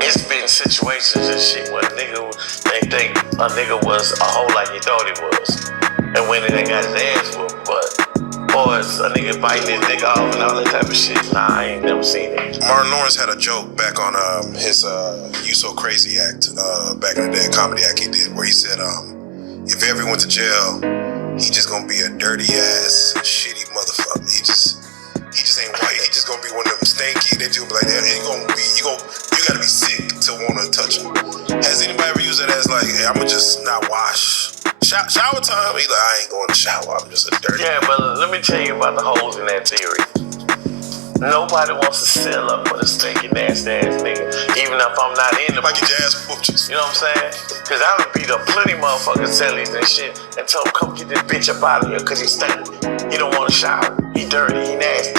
It's been situations and shit where they think a nigga was a hoe like he thought he was. And when they got his ass whooped, but boys, a nigga biting his dick off and all that type of shit. Nah, I ain't never seen it. Martin Lawrence had a joke back on his You So Crazy act, back in the day, a comedy act he did, where he said, if he ever went to jail, he just gonna be a dirty ass, shitty motherfucker. He just ain't white. He just gonna be one of them stanky. They just be like that. And you gotta be sick to wanna touch him. Has anybody ever used that as like, hey, I'ma just not wash? Shower time? He like, I ain't going to shower. I'm just a dirty. Yeah, but let me tell you about the holes in that theory. Nobody wants to sell up with a stinky, nasty ass nigga, even if I'm not in the like movie. Your jazz whoopers. You know what I'm saying? Because I done beat up plenty motherfucking cellies and shit and told him, come get this bitch up out of here because he stank. He don't want to shower. He dirty. He nasty.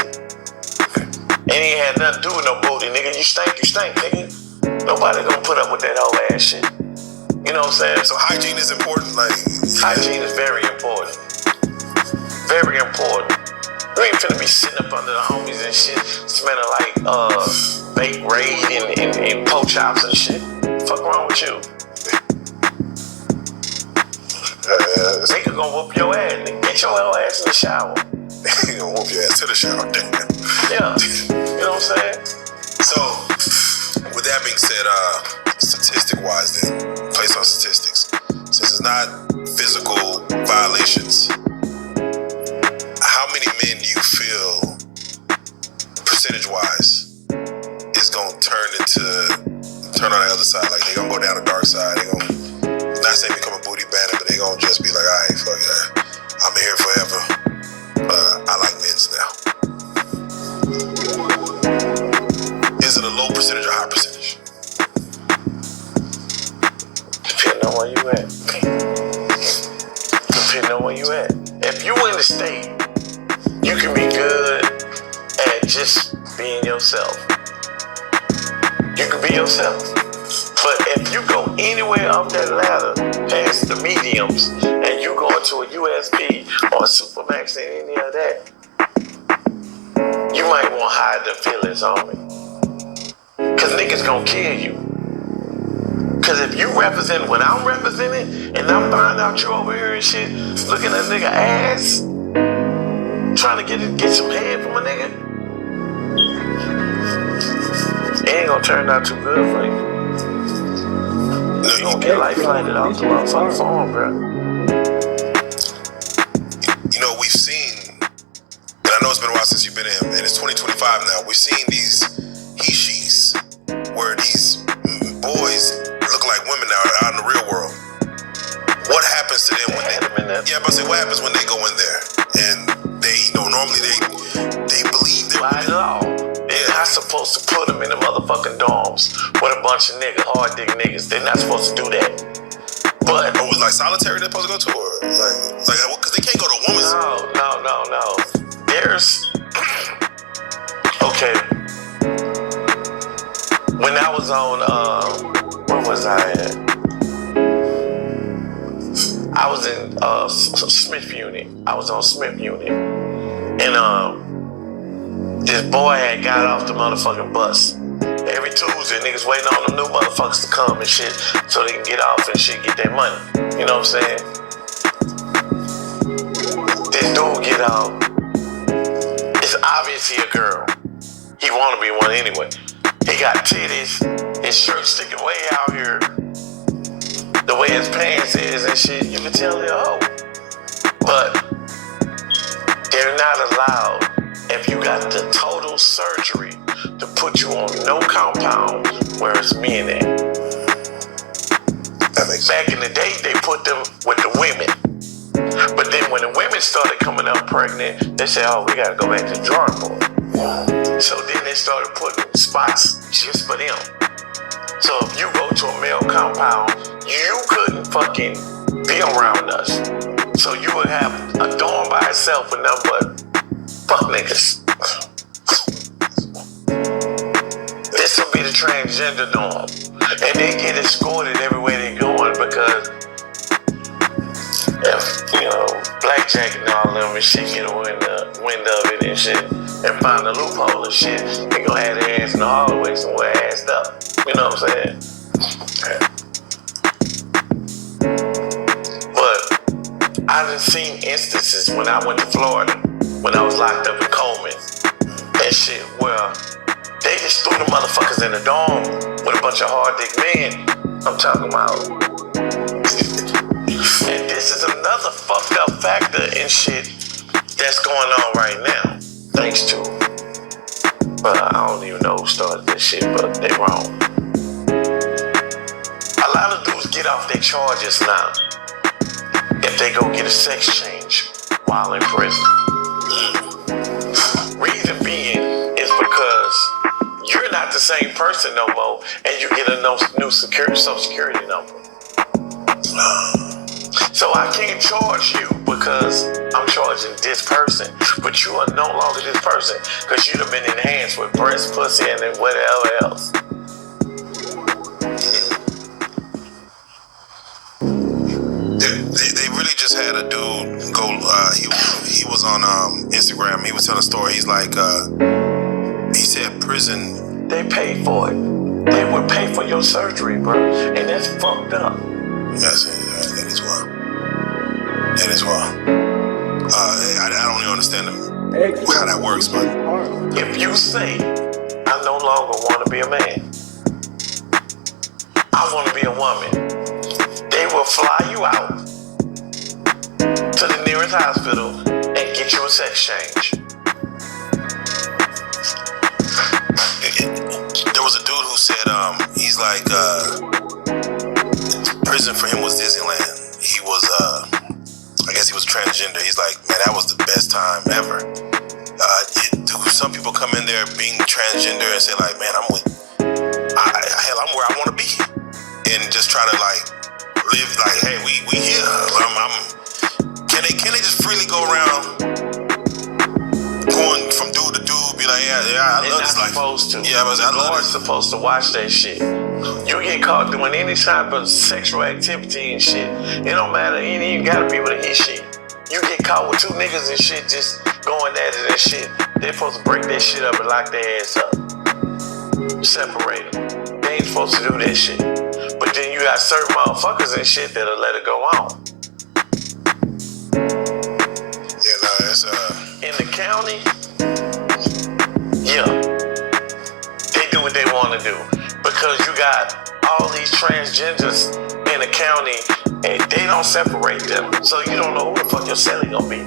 And he ain't had nothing to do with no booty, nigga. You stink, nigga. Nobody gonna put up with that whole ass shit. You know what I'm saying? So hygiene is important, like... Hygiene is very important. Very important. You ain't finna be sitting up under the homies and shit, smelling like baked raid and pork chops and shit. Fuck wrong with you? Nigga gonna whoop your ass, nigga. Get your little ass in the shower. He gonna whoop your ass to the shower, damn. Yeah. You know what I'm saying? So, with that being said, statistic-wise then, based on statistics, since it's not physical violations, how many men do you feel, percentage-wise, is gonna turn on the other side? Like, they gonna go down the dark side, they gonna, not say become a booty bandit, but they gonna just be like, alright, fuck yeah, I'm here forever, I like men's now. Is it a low percentage or high percentage? Depending on where you at. Depending on where you at. If you in the state, you can be good at just being yourself. You can be yourself. But if you go anywhere up that ladder past the mediums and you go into a USB or a Supermax and any of that, you might want to hide the feelings on me. Cause niggas gonna kill you. Cause if you represent what I'm representing, and I'm finding out you over here and shit, looking at a nigga ass, trying to get some head from a nigga, it ain't gonna turn out too good for you. You gonna get life flighted off the motherfucking phone, bro. You know, we've seen, and I know it's been a while since you've been in, and it's 2025 now, we've seen these he-she's, where these boys look like women now out in the real world. What happens to them when they... Yeah, but I say, what happens when they go in there? And they, you know, normally they believe they're... By law, they're not supposed to put them in the motherfucking dorms with a bunch of niggas, hard dick niggas. They're not supposed to do that. But... Or was like solitary they're supposed to go to? Or like, because they can't go to a woman's... No. There's... Okay. When I was on, where was I at? I was in Smith Unit. I was on Smith Unit. And this boy had got off the motherfucking bus. Every Tuesday, niggas waiting on them new motherfuckers to come and shit so they can get off and shit, get their money. You know what I'm saying? This dude get out. It's obviously a girl. He wanna be one anyway. He got titties, his shirt sticking way out here. The way his pants is and shit, you can tell they're a hoe. But they're not allowed, if you got the total surgery, to put you on no compound where it's men at. Back in the day, they put them with the women. But then when the women started coming up pregnant, they said, oh, we gotta go back to the drawing board. So then they started putting spots just for them. So if you go to a male compound, you couldn't fucking be around us. So you would have a dorm by itself with nothing but fuck niggas. This will be the transgender dorm. And they get escorted everywhere they going because if, you know, Blackjack and all them and shit get a wind of it and shit and find a loophole and shit. They gonna have their ass in the hallway somewhere assed up. You know what I'm saying? Yeah. But I done seen instances when I went to Florida, when I was locked up in Coleman and shit, where they just threw the motherfuckers in the dorm with a bunch of hard dick men. I'm talking about. And this is another fucked up factor in shit that's going on right now. Thanks to, I don't even know who started this shit, but they wrong. A lot of dudes get off their charges now if they go get a sex change while in prison. Reason being is because you're not the same person no more, and you get a new social security number. So I can't charge you because I'm charging this person, but you are no longer this person because you'd have been enhanced with breast, pussy, and then whatever else. They really just had a dude go. He was on Instagram. He was telling a story. He's like, he said prison. They paid for it. They would pay for your surgery, bro, and that's fucked up. Yes, that is wild. That is wild. I don't even understand how that works, but if you say, I no longer want to be a man, I want to be a woman, they will fly you out to the nearest hospital and get you a sex change. There was a dude who said, he's like, prison for him was Disneyland. He was, I guess he was transgender. He's like, man, that was the best time ever. Some people come in there being transgender and say like, man, I'm where I want to be, and just try to like live like, hey, we here. Can they just freely go around going from dude to dude, be like, yeah, I love this life. Supposed to. Yeah, but I love it. Supposed to watch that shit. You get caught doing any type of sexual activity and shit. It don't matter. You ain't even gotta be with a he shit. You get caught with two niggas and shit just going at it and shit. They're supposed to break that shit up and lock their ass up. Separate them. They ain't supposed to do that shit. But then you got certain motherfuckers and shit that'll let it go on. Yeah, no, that's in the county, yeah, they do what they want to do because you got all these transgenders in the county and they don't separate them, so you don't know who the fuck your celly gonna be.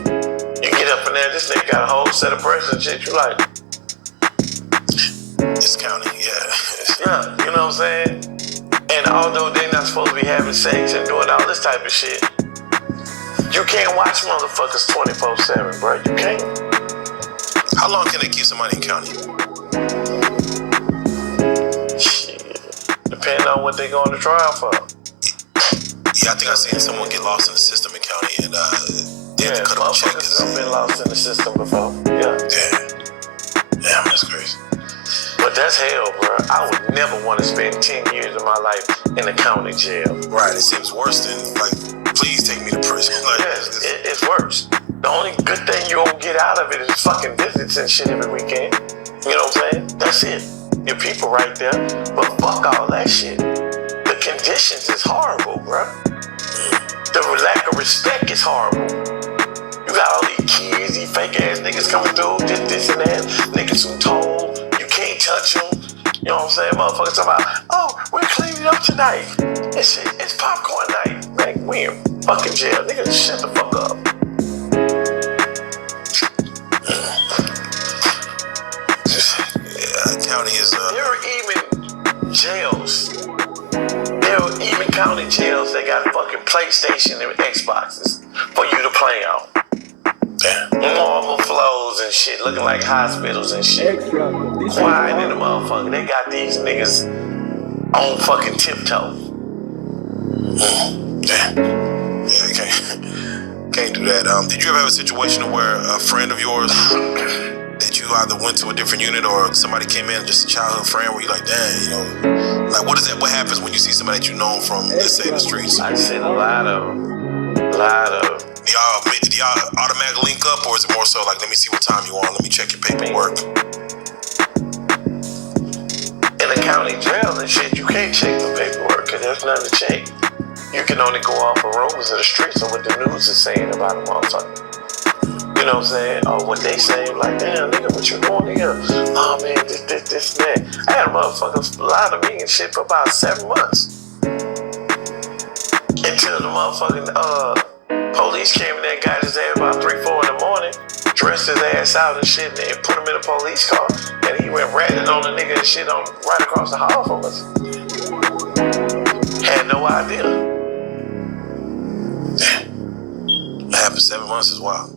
You get up in there, this nigga got a whole set of breasts and shit. You like, this county, yeah. Yeah, you know what I'm saying? And although they not supposed to be having sex and doing all this type of shit, you can't watch motherfuckers 24/7, bro. You can't. How long can they keep somebody in county? Shit. Depending on what they going to trial for. Yeah, I think I seen someone get lost in the system in county and they had to cut them a check. Motherfuckers have been lost in the system before. Yeah. Damn, that's crazy. But that's hell, bro. I would never want to spend 10 years of my life in a county jail. Right, it seems worse than, like, please take me to prison. Like, yes, it's worse. The only good thing you won't get out of it is fucking visits and shit every weekend. You know what I'm saying? That's it. Your people right there. But fuck all that shit. The conditions is horrible, bro. The lack of respect is horrible. You got all these kids, these fake ass niggas coming through, this and that. Niggas who told you can't touch them. You know what I'm saying? Motherfuckers talking about, oh, we're cleaning up tonight. It's popcorn night. Man, we in fucking jail. Niggas, shut the fuck up. Yeah, county is There are even jails. There are even county jails that got fucking PlayStation and Xboxes for you to play on. Marble floors and shit, looking like hospitals and shit. Quiet in the motherfucker. They got these niggas on fucking tiptoe. Yeah, can't do that. Did you ever have a situation where a friend of yours that you either went to a different unit or somebody came in, just a childhood friend, where you like, dang, you know, like what is that? What happens when you see somebody that you know from, let's say, the streets? I seen a lot of Did y'all automatically link up, or is it more so like, let me see what time you on, let me check your paperwork? In the county jail and shit, you can't check the paperwork because there's nothing to check. You can only go off of rumors of the streets or what the news is saying about a motherfucker. You know what I'm saying? Or what they say, like, damn, nigga, what you doing here? Oh, man, this, and that. I had a motherfucker lie to me and shit for about 7 months. Until the motherfucking police came in there and got his ass about 3, 4 in the morning, dressed his ass out and shit, and put him in a police car, and he went ratting on the nigga and shit on right across the hall from us. Had no idea. It happened 7 months is wild.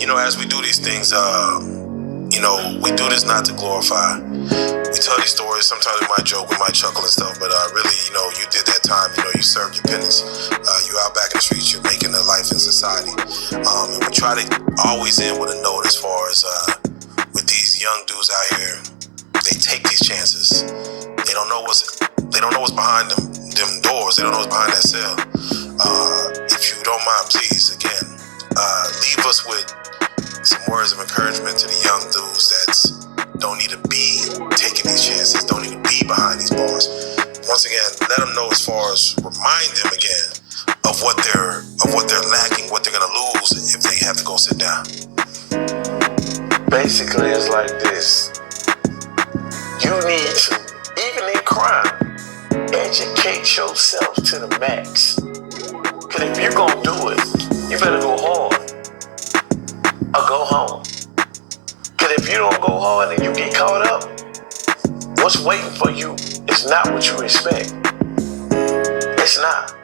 You know, as we do these things, you know, we do this not to glorify. We tell these stories. Sometimes we might joke, we might chuckle and stuff, but really, you know, you did that time. You know, you served your penance. You out back in the streets. You're making a life in society. And we try to always end with a note as far as with these young dudes out here. They take these chances. They don't know what's behind them doors. They don't know what's behind that cell. If you don't mind, please, again, leave us with some words of encouragement to the young dudes that don't need to be taking these chances, don't need to be behind these bars. Once again, let them know as far as remind them again of what they're lacking, what they're gonna lose if they have to go sit down. Basically, it's like this. You need to, even in crime, educate yourself to the max. Because if you're gonna do it, you better go hard or go home. Because if you don't go hard and you get caught up, what's waiting for you is not what you expect. It's not.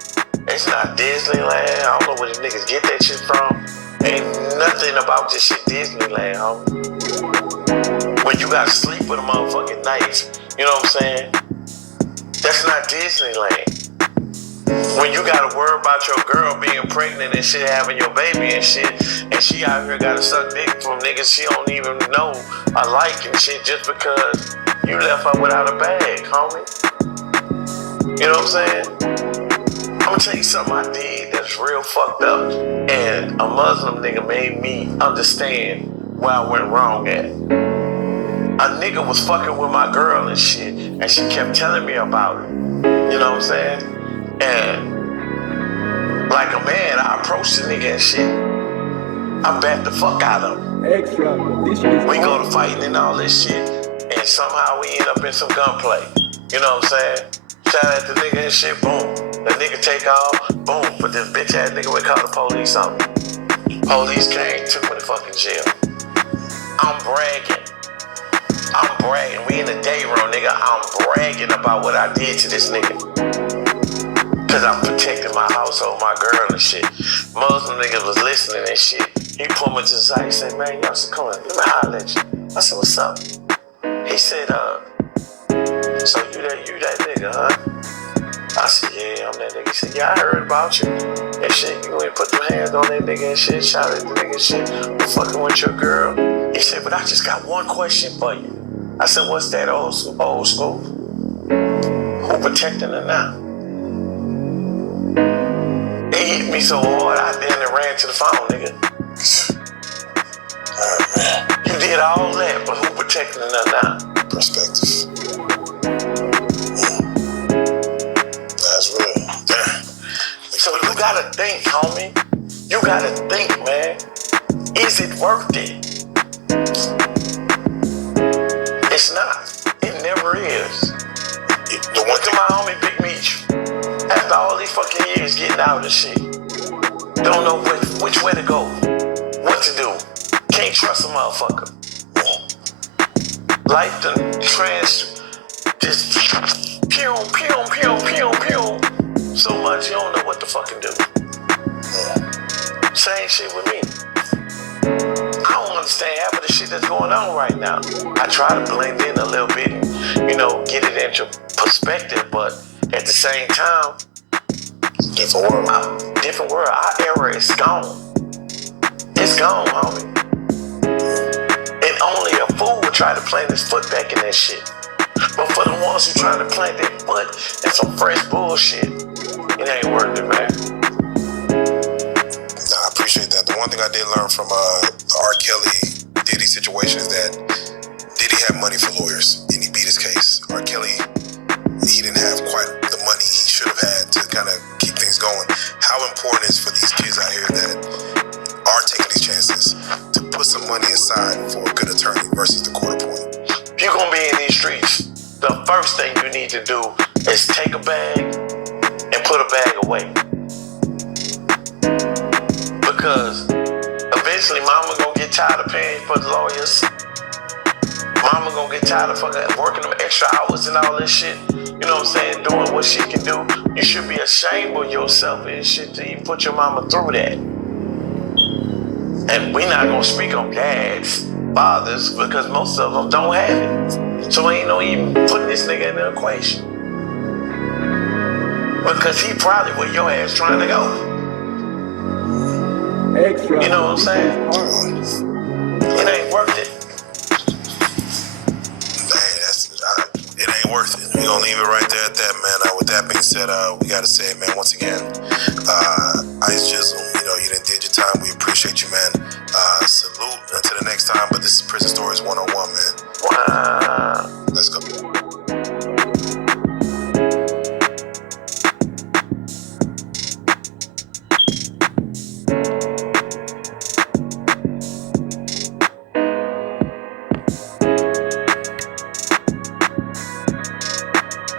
It's not Disneyland. I don't know where these niggas get that shit from. Ain't nothing about this shit Disneyland, homie. When you gotta sleep with a motherfucking nights, you know what I'm saying? That's not Disneyland. When you gotta worry about your girl being pregnant and shit, having your baby and shit, and she out here gotta suck dick from niggas she don't even know or like and shit just because you left her without a bag, homie. You know what I'm saying? I'm gonna tell you something I did that's real fucked up, and a Muslim nigga made me understand where I went wrong at. A nigga was fucking with my girl and shit, and she kept telling me about it. You know what I'm saying? And like a man, I approached the nigga and shit. I bat the fuck out of him. Extra. This shit is We go to fighting and all this shit, and somehow we end up in some gunplay. You know what I'm saying? Shout at the nigga and shit, boom. The nigga take off, boom. But this bitch ass nigga would call the police on me. Police came, took me to fucking jail. I'm bragging. We in the day room, nigga. I'm bragging about what I did to this nigga. Cause I'm protecting my household, my girl and shit. Muslim niggas was listening and shit. He pulled me to the side, he said, man, y'all should come in. Let me holler at you. I said, what's up? He said, so you that nigga, huh? I said, yeah, I'm that nigga. He said, yeah, I heard about you. And shit, you ain't put them hands on that nigga and shit, shout at the nigga and shit, I'm fucking with your girl. He said, but I just got one question for you. I said, what's that old school? Who protecting her now? He hit me so hard, I then ran to the phone, nigga. You did all that, but who protecting her now? Perspective. That's real. Damn. So you gotta think, homie. You gotta think, man. Is it worth it? It's not. It never is. Look at my homie Big Meech. After all these fucking years getting out of shit, don't know which way to go, what to do. Can't trust a motherfucker. Life done just pew, so much you don't know what to fucking do. Same shit with me. I don't understand half of the shit that's going on right now. I try to blend in a little bit and, you know, get it into perspective, but at the same time, different world. Our era is gone. It's gone, homie. And only a fool would try to plant his foot back in that shit. But for the ones who trying to plant their foot in some fresh bullshit, it ain't worth it, man. thing I did learn from the R. Kelly Diddy situation is that Diddy had money for lawyers, and he beat his case. R. Kelly, he didn't have quite the money he should have had to kind of keep things going. How important is for these kids out here that are taking these chances to put some money aside for a good attorney versus the court appointed? If you're gonna be in these streets, the first thing you need to do is take a bag and put a bag away. Because eventually mama gonna get tired of paying for the lawyers. Mama gonna get tired of fucking working them extra hours and all this shit. You know what I'm saying? Doing what she can do. You should be ashamed of yourself and shit till you put your mama through that. And we not gonna speak on dads, fathers, because most of them don't have it. So ain't no even putting this nigga in the equation. Because he probably where your ass trying to go. Extra. You know what I'm saying? It ain't worth it. It ain't worth it. We're gonna leave it right there at that, man. With that being said, we gotta say, man, once again, Ice Jizzle, you done did your time. We appreciate you, man. Salute until the next time. But this is Prison Stories 101, man.